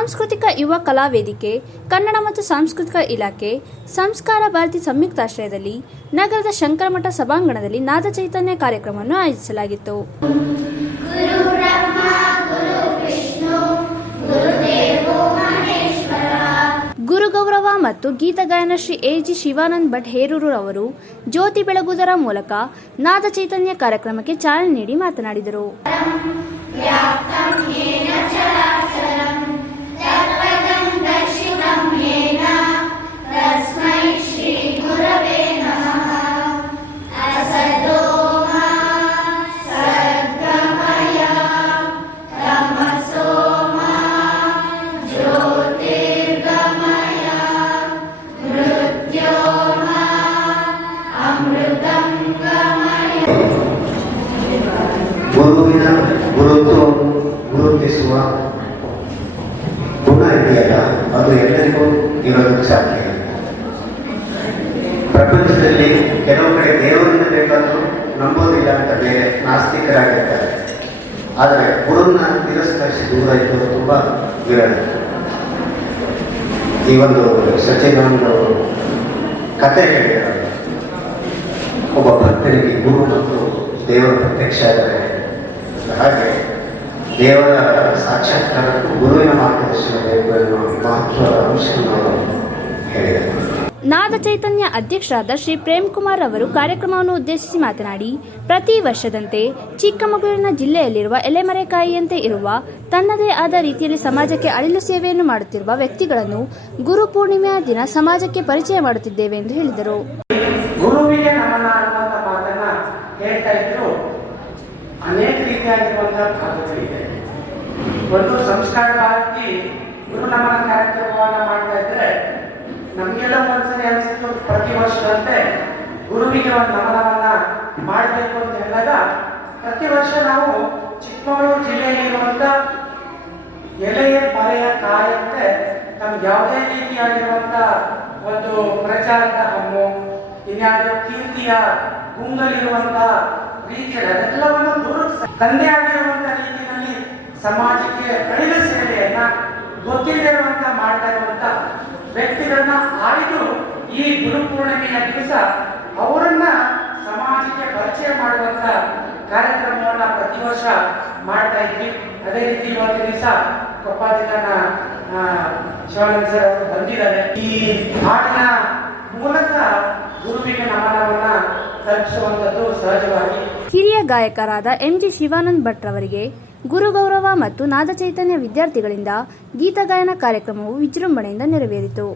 ಸಾಂಸ್ಕೃತಿಕ ಯುವ ಕಲಾ ವೇದಿಕೆ, ಕನ್ನಡ ಮತ್ತು ಸಾಂಸ್ಕೃತಿಕ ಇಲಾಖೆ, ಸಂಸ್ಕಾರ ಭಾರತಿ ಸಂಯುಕ್ತಾಶ್ರಯದಲ್ಲಿ ನಗರದ ಶಂಕರಮಠ ಸಭಾಂಗಣದಲ್ಲಿ ನಾದ ಚೈತನ್ಯ ಕಾರ್ಯಕ್ರಮವನ್ನು ಆಯೋಜಿಸಲಾಗಿತ್ತು. ಗುರು ಗೌರವ ಮತ್ತು ಗೀತ ಗಾಯನ ಶ್ರೀ ಎ.ಜಿ. ಶಿವಾನಂದ ಭಟ್ ಹೇರೂರು ಅವರು ಜ್ಯೋತಿ ಬೆಳಗುವುದರ ಮೂಲಕ ನಾದ ಚೈತನ್ಯ ಕಾರ್ಯಕ್ರಮಕ್ಕೆ ಚಾಲನೆ ನೀಡಿ ಮಾತನಾಡಿದರು. ಗುರುವಿನ ಗುರುತಿಸುವ ಗುಣ ಇದೆಯಲ್ಲ, ಅದು ಎಲ್ಲರಿಗೂ ಇರೋದಕ್ಕೆ ಸಾಧ್ಯ. ಪ್ರಪಂಚದಲ್ಲಿ ಕೆಲವು ಕಡೆ ದೇವರನ್ನ ಬೇಕಾದರೂ ನಂಬೋದಿಲ್ಲ ಅಂತ ಬೇರೆ ನಾಸ್ತಿಕರಾಗಿರ್ತಾರೆ. ಆದರೆ ಗುರುವನ್ನ ತಿರಸ್ಕರಿಸಿ ದೂರ ಇದ್ದವರು ತುಂಬ ವಿರಳ. ಈ ಒಂದು ಸಚಿನೊಂದು ಕತೆ ಹೇಳಿದ್ದಾರೆ. ಒಬ್ಬ ಭಕ್ತರಿಗೆ ಗುರು ಮತ್ತು ದೇವರ ಪ್ರತ್ಯಕ್ಷ ಆದರೆ ಹಾಗೆ ದೇವರ ಸಾಕ್ಷಾತ್ಕಾರಕ್ಕೂ ಗುರುವಿನ ಮಾರ್ಗದರ್ಶನ ಬೇಕು ಎನ್ನುವ ಮಹತ್ವದ ಅಂಶವನ್ನು ಹೇಳಿದರು. ನಾದ ಚೈತನ್ಯ ಅಧ್ಯಕ್ಷರಾದ ಶ್ರೀ ಪ್ರೇಮ್ ಕುಮಾರ್ ಅವರು ಕಾರ್ಯಕ್ರಮವನ್ನು ಉದ್ದೇಶಿಸಿ ಮಾತನಾಡಿ, ಪ್ರತಿ ವರ್ಷದಂತೆ ಚಿಕ್ಕಮಗಳೂರಿನ ಜಿಲ್ಲೆಯಲ್ಲಿರುವ ಎಲೆಮರೆಕಾಯಿಯಂತೆ ಇರುವ ತನ್ನದೇ ಆದ ರೀತಿಯಲ್ಲಿ ಸಮಾಜಕ್ಕೆ ಅಳಿಲು ಸೇವೆಯನ್ನು ಮಾಡುತ್ತಿರುವ ವ್ಯಕ್ತಿಗಳನ್ನು ಗುರು ಪೂರ್ಣಿಮೆಯ ದಿನ ಸಮಾಜಕ್ಕೆ ಪರಿಚಯ ಮಾಡುತ್ತಿದ್ದೇವೆ ಎಂದು ಹೇಳಿದರು. ಗುರುವಿಗೆ ನಮನ ಅನ್ನುವಂಥ ಮಾತನ್ನ ಹೇಳ್ತಾ ಇದ್ರು. ಅನೇಕ ರೀತಿಯಾಗಿರುವಂತಹ ಭಾಗಗಳಿದೆ. ಒಂದು ಸಂಸ್ಕಾರ ಭಾರತಿ ಗುರು ನಮನ ಕಾರ್ಯಕ್ರಮವನ್ನು ಮಾಡ್ತಾ ಇದ್ರೆ ನಮಗೆಲ್ಲ ಒಂದ್ಸರಿ ಅನ್ಸಿತ್ತು, ಪ್ರತಿ ವರ್ಷದಂತೆ ಗುರುವಿಗೆ ಒಂದು ನಮನವನ್ನ ಮಾಡಬೇಕು ಅಂತ ಹೇಳಿದಾಗ ಪ್ರತಿ ವರ್ಷ ನಾವು ಚಿಕ್ಕಮಗಳೂರು ಜಿಲ್ಲೆಯಲ್ಲಿರುವಂತ ಎಲೆಯ ಮರೆಯ ಕಾಯಂತೆ ನಮ್ಗೆ ಯಾವುದೇ ರೀತಿಯಾಗಿರುವಂತ ಒಂದು ಪ್ರಚಾರದ ಹಮ್ಮು, ಇನ್ಯಾವುದೋ ಕೀರ್ತಿಯ ಗುಂಗಲಿರುವಂತ ರೀತಿಯೆಲ್ಲವನ್ನು ದೂರ ತಂದೆ ಆಗಿರುವಂತ ರೀತಿಯಲ್ಲಿ ಸಮಾಜಕ್ಕೆ ಅಳಿಲು ಸೇವೆಯನ್ನ ಗೊತ್ತಿಲ್ಲದಿರುವಂತ ಮಾಡ್ತಾ ಇರುವಂತ ವ್ಯಕ್ತಿಗಳನ್ನ ಆಯ್ದು ಈ ಗುರು ಪೂರ್ಣಿಮೆಯ ದಿವಸ ಅವರನ್ನ ಸಮಾಜಕ್ಕೆ ಪರಿಚಯ ಮಾಡುವಂತ ಕಾರ್ಯಕ್ರಮವನ್ನ ಪ್ರತಿ ವರ್ಷ ಮಾಡ್ತಾ ಇದ್ವಿ. ಅದೇ ರೀತಿ ಒಂದು ದಿವಸ ಕೊಪ್ಪಾದಿಂದ ಶಿವಾನಂದ ಸರ್ ಅವರು ಬಂದಿದ್ದಾರೆ. ಈ ಹಾಡಿನ ಮೂಲಕ ಗುರುವಿಗೆ ನಮನವನ್ನ ತಲುಪಿಸುವಂಥದ್ದು ಸಹಜವಾಗಿ. ಹಿರಿಯ ಗಾಯಕರಾದ ಎಂ.ಜಿ. ಶಿವಾನಂದ ಭಟ್ ರವರಿಗೆ ಗುರು ಗೌರವ ಮತ್ತು ನಾದ ಚೈತನ್ಯ ವಿದ್ಯಾರ್ಥಿಗಳಿಂದ ಗೀತ ಗಾಯನ ಕಾರ್ಯಕ್ರಮವು ವಿಜೃಂಭಣೆಯಿಂದ ನೆರವೇರಿತು.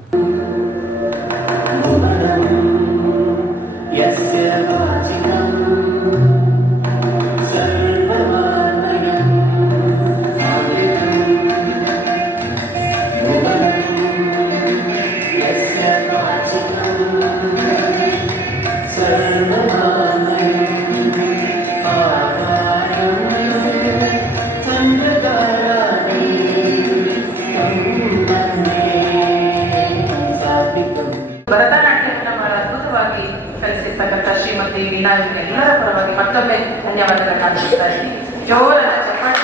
ಭರತನಾಟ್ಯವನ್ನು ಬಹಳ ಅದ್ಭುತವಾಗಿ ಕಲಿಸಿರ್ತಕ್ಕಂಥ ಶ್ರೀಮತಿ ವೀಣಾ ಎಲ್ಲರ ಪರವಾಗಿ ಮತ್ತೊಮ್ಮೆ ಧನ್ಯವಾದಗಳನ್ನ ತಿಳಿಸ್ತಾ ಇದ್ದೀನಿ. ಜೋರಾದ ಚಪ್ಪಾಳೆ.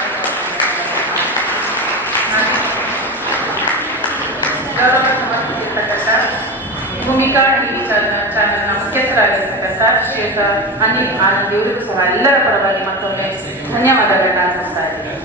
ಗೌರವ ಸಮರ್ಪಿಸಿರ್ತಕ್ಕಂಥ ಭೂಮಿಕಾ ಟಿವಿ ಚಾನೆಲ್ನ ಮುಖ್ಯಸ್ಥರಾಗಿರ್ತಕ್ಕಂಥ ಶ್ರೀಯುತ ಅನಿಲ್ ಆನಂದ್ ಇವರಿಗೂ ಸಹ ಎಲ್ಲರ ಪರವಾಗಿ ಮತ್ತೊಮ್ಮೆ ಧನ್ಯವಾದಗಳನ್ನ ತಿಳಿಸ್ತಾ ಇದ್ದೀನಿ.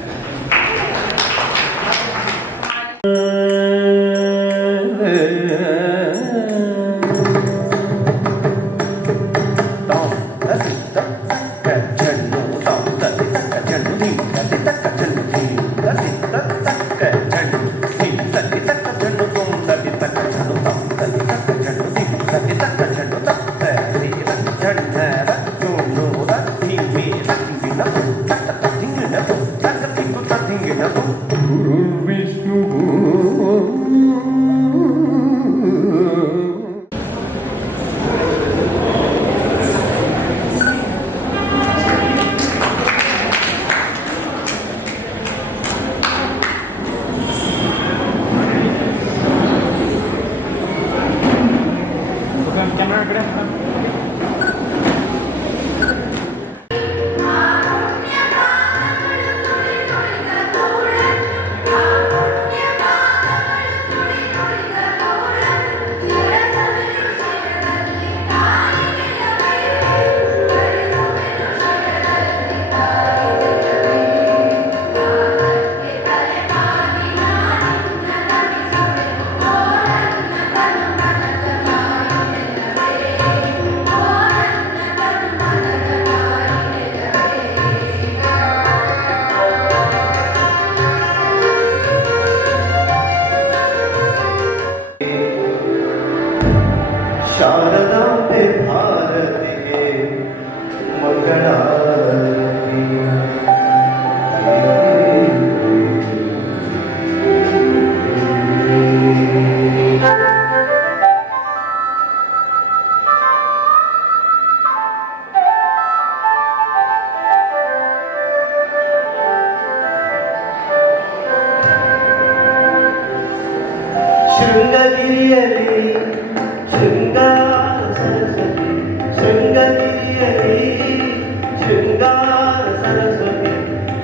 Thank you. ಶೃಂಗಗಿರಿಯಲ್ಲಿ ಶೃಂಗಾರ ಸರಸ್ವತಿ ಶೃಂಗಗಿರಿಯಲ್ಲಿ ಶೃಂಗಾರ ಸರಸ್ವತಿ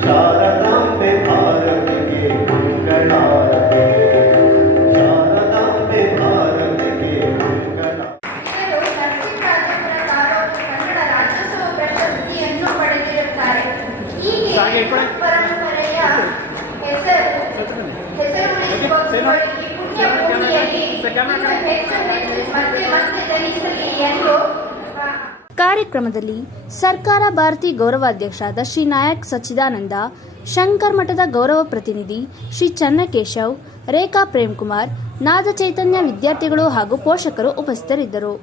ಶಾರದಾಂಬೆ ಭಾರತಿಗೆ ಮಂಗಳಾರತಿ ಶಾರದಾಂಬೆ ಭಾರತಿಗೆ ಮಂಗಳ ಕನ್ನಡ ರಾಜ್ಯೋತ್ಸವ ಪ್ರಶಸ್ತಿಯನ್ನು ಪಡೆದಿರುತ್ತಾರೆ. ಹೀಗೆ ಪರಂಪರೆಯ ಹೆಸರು ಈ ಪುಣ್ಯ ಭೂಮಿಯಲ್ಲಿ ಹೆಚ್ಚು ಮತ್ತೆ ಮತ್ತೆ ಧರಿಸಲಿ ಎಂದು ಕಾರ್ಯಕ್ರಮದಲ್ಲಿ ಸರ್ಕಾರ ಭಾರತಿ ಗೌರವಾಧ್ಯಕ್ಷರಾದ ಶ್ರೀ ನಾಯಕ್ ಸಚ್ಚಿದಾನಂದ, ಶಂಕರ್ ಮಠದ ಗೌರವ ಪ್ರತಿನಿಧಿ ಶ್ರೀ ಚನ್ನಕೇಶವ್, ರೇಖಾ ಪ್ರೇಮ್ಕುಮಾರ್, ನಾದ ಚೈತನ್ಯ ವಿದ್ಯಾರ್ಥಿಗಳು ಹಾಗೂ ಪೋಷಕರು ಉಪಸ್ಥಿತರಿದ್ದರು.